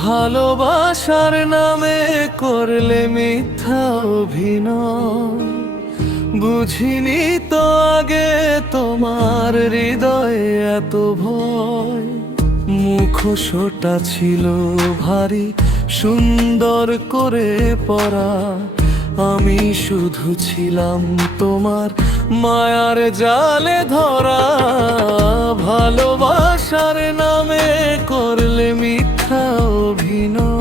ভালোবাসার নামে করলে মিথ্যা অভিনয়, বুঝিনি তো আগে তোমার হৃদয়ে এত ভয়। মুখোশটা ছিল ভারী সুন্দর করে পরা, আমি শুধু ছিলাম তোমার মায়ার জালে ধরা। ভালোবাসার নামে করলে মিথ্যা অভিনয়।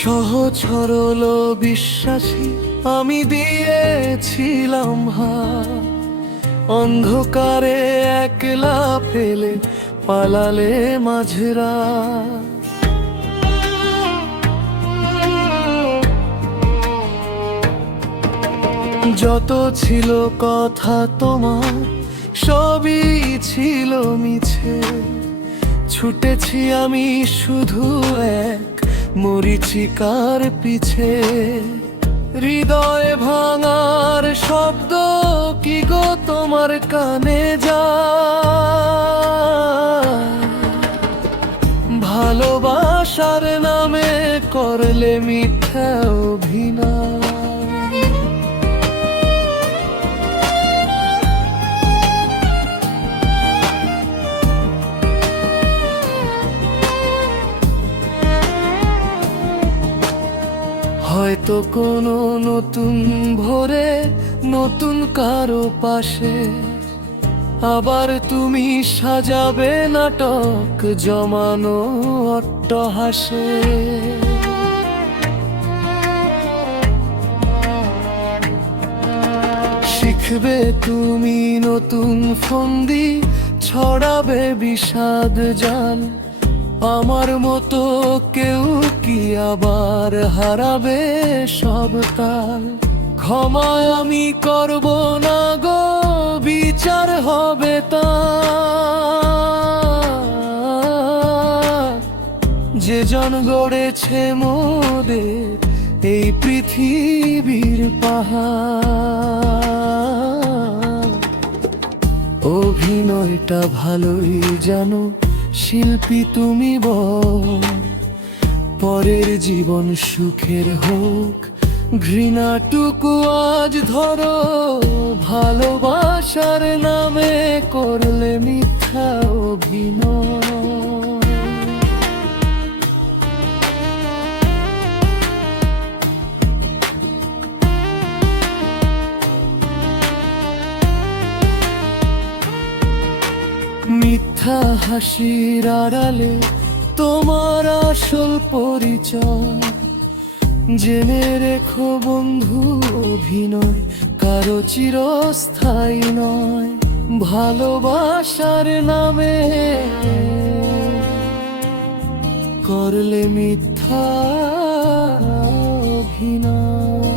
সহজ সরল বিশ্বাসী আমি দিয়েছিলাম হাত, অন্ধকারে একলা ফেলে পালালে মাঝরাত। যত ছিল কথা তোমার সবই ছিল মিছে, ছুটেছি আমি শুধু এক মরিচিকার পিছে। হৃদয় ভাঙার শব্দ কি গো তোমার কানে যায়? ভালোবাসার নামে করলে মিথ্যা অভিনয়। হয়তো কোনো নতুন ভোরে নতুন কারো পাশে আবার তুমি সাজাবে নাটক জমানো অট্টহাসে। শিখবে তুমি নতুন ফন্দি, ছড়াবে বিষাদ জাল। আমার মতো কেউ কি আবার হারাবে সব তাল? ক্ষমায় আমি করব না গো, বিচার হবে তার। যে জন গড়েছে মোদের এই পৃথিবীর পাহাড়। অভিনয়টা ভালোই জানো শিল্পী তুমি বল, পরের জীবন সুখের হোক ঘৃণাটুকু আজ ধরো। ভালোবাসার নামে করলে মিথ্যা অভিনয়। মিথ্যা হাসির আড়ালে তোমার আসল পরিচয়। জেনে রেখো বন্ধু, অভিনয় কারো চিরস্থায়ী নয়। ভালোবাসার নামে করলে মিথ্যা অভিনয়।